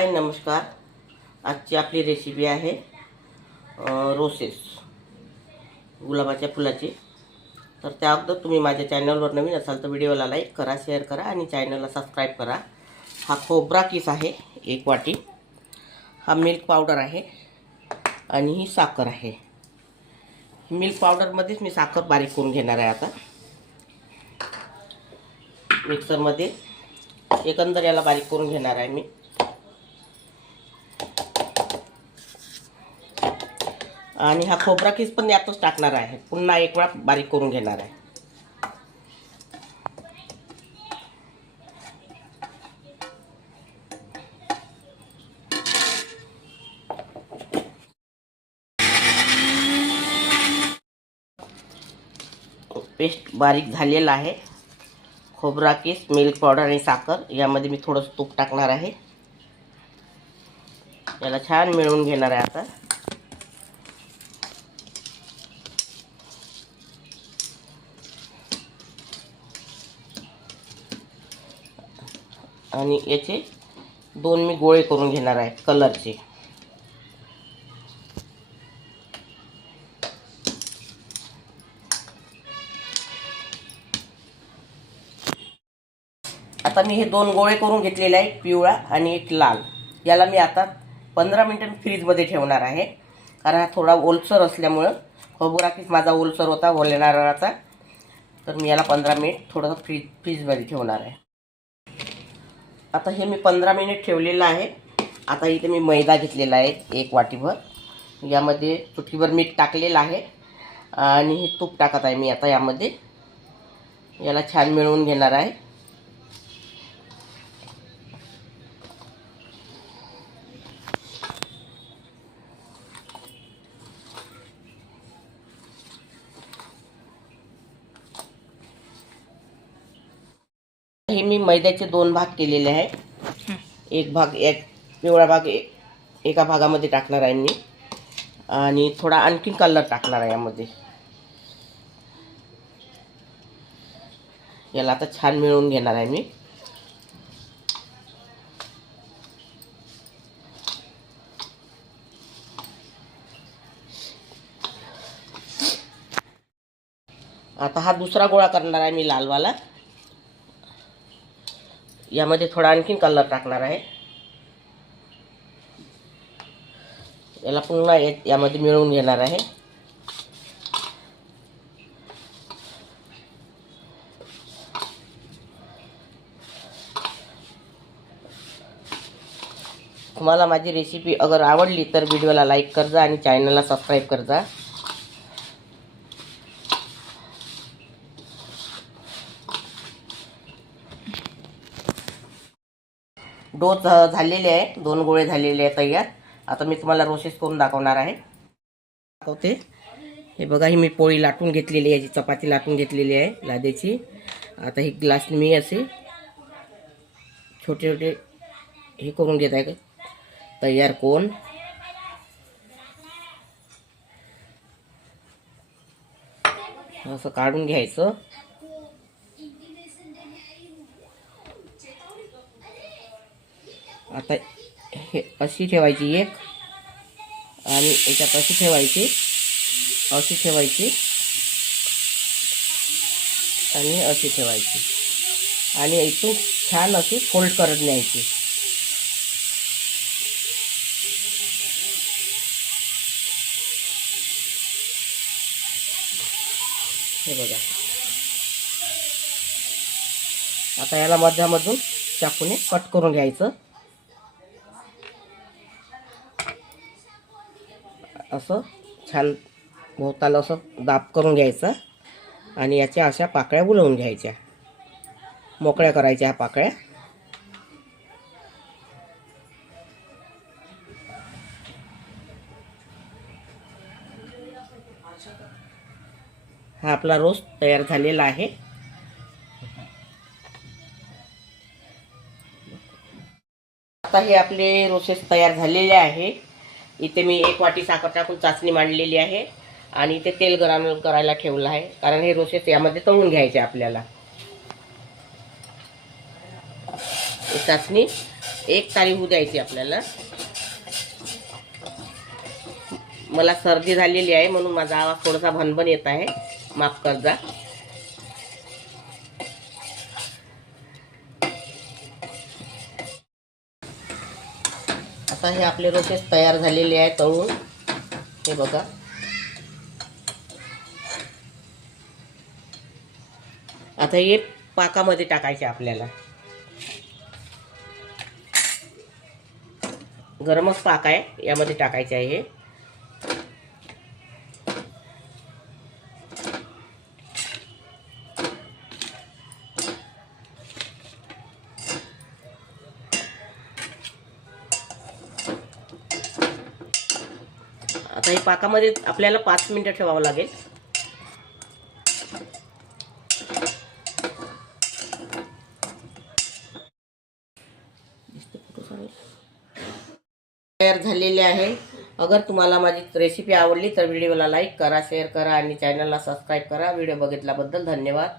हाय नमस्कार. आजची आपली रेसिपी आहे रोसेस गुलाबाच्या फुलाची. तर त्या अगोदर तुम्ही माझ्या चॅनलवर नवीन असाल तर व्हिडिओला लाईक करा, शेअर करा आणि चॅनलला सबस्क्राईब करा. हा खोबरा किस आहे 1 वाटी. हा मिल्क पावडर आहे आणि ही साखर आहे. मिल्क पावडरमध्येच मी साखर बारीक करून घेणार आहे. आता मिक्सरमध्ये एकंदर याला बारीक करून घेणार आहे मी. आणि हा खोबरा किस पण यातच टाकणार आहे. पुन्हा एक वेळा बारीक करून घेणार आहे. पेस्ट बारीक झालेला आहे. खोबरा किस, मिल्क पावडर आणि साखर यामध्ये मी थोडंसं तूप टाकणार आहे. याला छान मिळवून घेणार आहे आता. आणि याचे 2 मी गोळे करून घेणार आहे कलरचे. आता मी हे 2 गोळे करून घेतलेले आहेत, पिवळा आणि एक लाल. याला मी आता 15 मिनिटं फ्रीजमध्ये ठेवणार आहे. कारण हा थोडा ओलसर असल्यामुळं, खोबरा किस माझा ओलसर होता ओल्या नारळाचा, तर मी याला 15 मिनिट थोडंसं फ्रीजमध्ये ठेवणार आहे. आता हे मी 15 मिनिट ठेवलेलं आहे. आता इथे मी मैदा घेतलेला आहे 1 वाटीभर. यामध्ये चुटकीभर मीठ टाकलेलं आहे आणि हे तूप टाकत आहे मी आता यामध्ये. याला छान मिळवून घेणार आहे. हे मी मैद्याचे 2 भाग केलेले आहे. एक पिवळा भाग एका भागामध्ये टाकणार आहे मी आणि थोडा आणखीन कलर टाकणार आहे यामध्ये. याला आता छान मिळवून घेणार आहे मी. आता हा दुसरा गोळा करणार आहे मी लालवाला. यामध्ये थोडा आणखीन कलर टाकणार आहे. याला पुन्हा यामध्ये मिळवून घेणार आहे. तुम्हाला माझी रेसिपी अगर आवडली तर व्हिडिओला लाईक कर जा आणि चॅनलला सबस्क्राईब कर जा. डो झालेले आहे, 2 गोळे झालेले आहेत तयार. आता मी तुम्हाला रोसेस करून दाखवणार आहे. दाखवते. हे बघा, ही मी पोळी लाटून घेतलेली आहे, चपाती लाटून घेतलेली आहे लाद्याची. आता ही ग्लासने मी असे छोटे छोटे हे करून घेत आहे तयार कोण. असं काढून घ्यायचं. आता हे अशी ठेवायची एक आणि याच्यात अशी ठेवायची, अशी ठेवायची आणि अशी ठेवायची आणि इथून छान अशी फोल्ड करत न्यायची. हे बघा. आता याला मध्यामधून चाकूने कट करून घ्यायचं. असं छान भोवताला असं दाब करून घ्यायचं आणि याच्या अशा पाकळ्या बुलवून घ्यायच्या, मोकळ्या करायच्या ह्या पाकळ्या. हा आपला रोस्ट तयार झालेला आहे. आता हे आपले रोसेस तयार झालेले आहे. इथे मी 1 वाटी साखर टाकून चाचणी मांडलेली आहे आणि इथे तेल गरम करायला ठेवलं आहे, कारण हे रोसेस यामध्ये तळून घ्यायचे आपल्याला. ही चाचणी 1 तारी होऊ द्यायची आपल्याला. मला सर्दी झालेली आहे म्हणून माझा आवाज थोडासा भनभन येत आहे, माफ कर जा. आता हे आपले रोसेस तयार झालेले आहे तळून. हे बघा, आता हे पाकामध्ये टाकायचे आपल्याला. गरमच पाक आहे, यामध्ये टाकायचे आहे हे. आता हे पाकामध्ये आपल्याला 5 मिनिटं ठेवावं लागेल. तयार झालेले आहे. अगर तुम्हाला माझी रेसिपी आवडली तर व्हिडिओला लाईक करा, शेअर करा आणि चॅनलला सबस्क्राईब करा. व्हिडिओ बघितल्याबद्दल धन्यवाद.